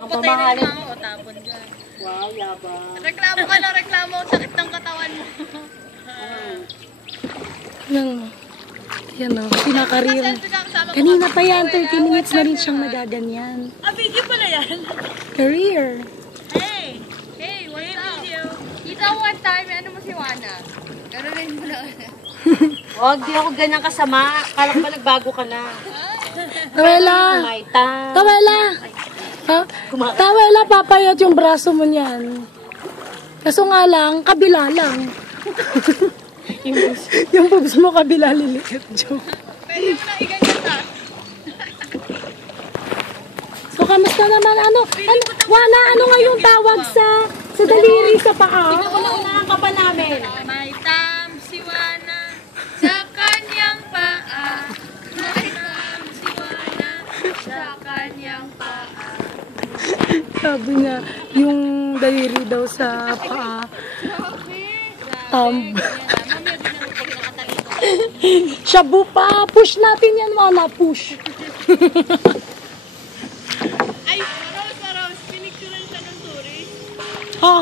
Patay na lang ako, tapon dyan. Wow, yabang. Reklamo ka na, reklamo. Sakit ng katawan mo. Yan o, pinakarir. Kanina pa yan, 30 minutes na rin siyang nagaganyan. Ah, video pala yan. Career. Hey! Hey, what's up? Kita one time, ano mo si Wana? Gano'n rin mo na. Huwag, di ako ganyan kasama. Kala ko ba nagbago ka na? Tawela! Maita. Tawela! Ha? Tawela, papayat yung braso mo niyan. Kaso nga lang, kabila lang. Yung boobs mo kabila liliit, joke. Pwede mo na iganyan ta. So, kamusta naman? Wana, ano nga yung tawag sa daliri sa paa? Pinaunahan ka pa namin. May tam si Wana sa kanyang paa. May tam si Wana sa kanyang paa. Sabi niya, yung daliri daw sa paa. Shabu pa! Push natin yan, Wana. Push. Ay, Rose, pinicturean siya ng tourist. Ha?